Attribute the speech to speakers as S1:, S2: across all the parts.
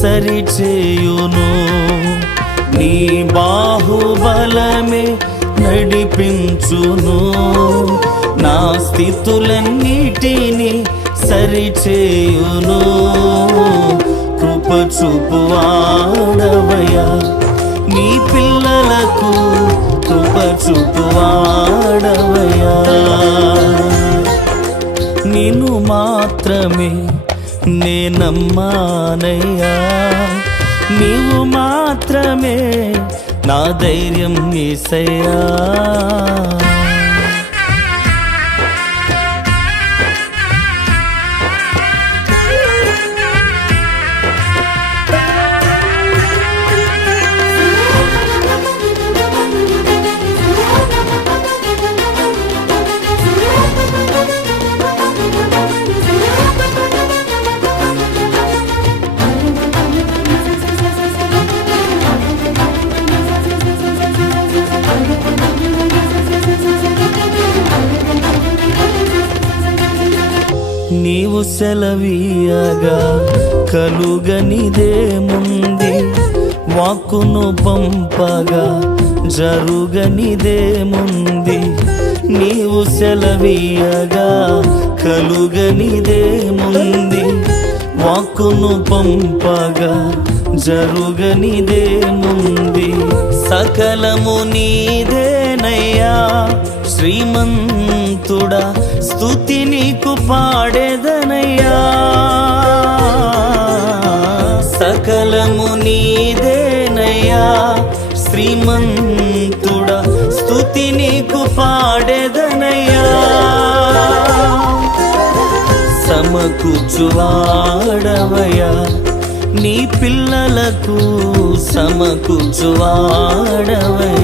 S1: సరిచేయును నీ బాహుబలమే నడిపించును. నా స్థితులన్నిటిని సరిచేయును కృప చూపువాడవయ్యా నీ పిల్లలకు కృప చూపువాడవయ్యా నిన్ను మాత్రమే నేనమ్మానయ్యా. నీవు మాత్రమే నా ధైర్యం ఏసయ్యా. సెలవీయగా కలుగనిదేముంది వాక్కును పంపగా జరుగనిదేముంది నీవు సెలవీయగా కలుగనిదేముంది వాక్కును పంపగా జరుగనిదేముంది సకలము నీదేనయ్యా. శ్రీమంతుడా స్థుతి నీకు పాడేదనయ్యా. సకలము నీదేనయ్యా. శ్రీమంతుడా స్థుతి నీకు పాడేదనయ్యా. సమకూర్చువాడవయ్యా. నీ పిల్లలకు సమకూర్చువాడవయ్యా.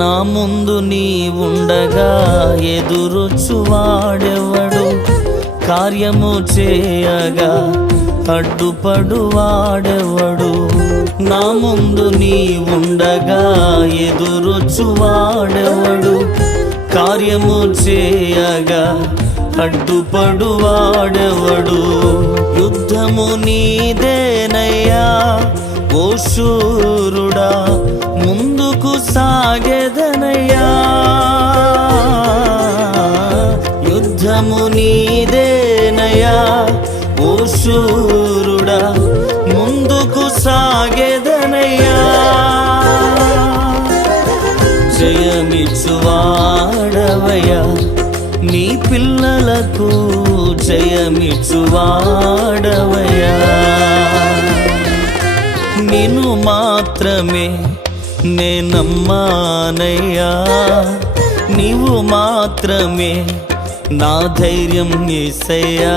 S1: నా ముందు నీ ఉండగా ఎదురొచ్చువాడెవడు? కార్యము చేయగా అడ్డుపడు వాడెవడు నా ముందు నీ ఉండగా ఎదురొచ్చువాడెవడు? కార్యము చేయగా అడ్డుపడు వాడెవడు యుద్ధము నీదేనయ్యా ఓ శూరుడా ముందుకు సాగెదనయ్యా. యుద్ధము నీదేనయ్యా. ఓ శూరుడా ముందుకు సాగెదనయ్యా. జయమిచ్చువాడవయ్యా. నీ పిల్లలకు జయమిచ్చువాడవయ్యా. నిన్ను మాత్రమే నేనమ్మానయ్యా. నీవు మాత్రమే నా ధైర్యం ఏసయ్యా.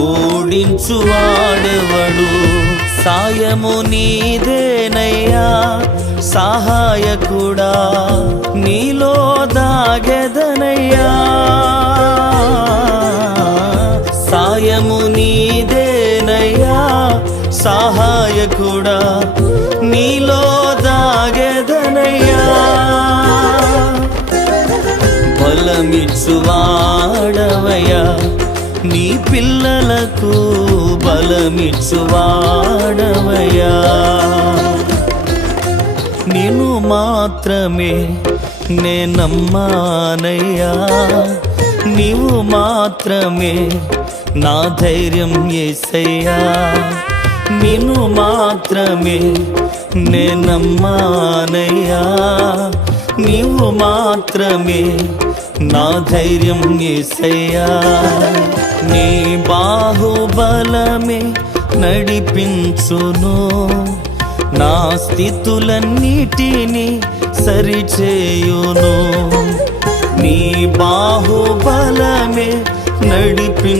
S1: ఓడించువాడెవడు? సాయము నీదేనయ్యా సహాయకుడా నీలో దాగెదనయ్యా. సాయము నీదేనయ్యా సహాయకుడా నీలో దాగెదనయ్యా. బలమిచ్చువాడవయ్యా నీ పిల్లలకు బలమిచ్చువాడవయా నిన్ను మాత్రమే నేనమ్మానయ్యా నీవు మాత్రమే నా ధైర్యం ఏసయ్యా. నిన్ను మాత్రమే నేనమ్మానయ్యా నీవు మాత్రమే నా ధైర్యం ఏసయ్యా. నీ బాహుబలమే నడిపించును. నా స్థితులన్నిటినీ సరిచేయును. నీ బాహుబలమే నడిపి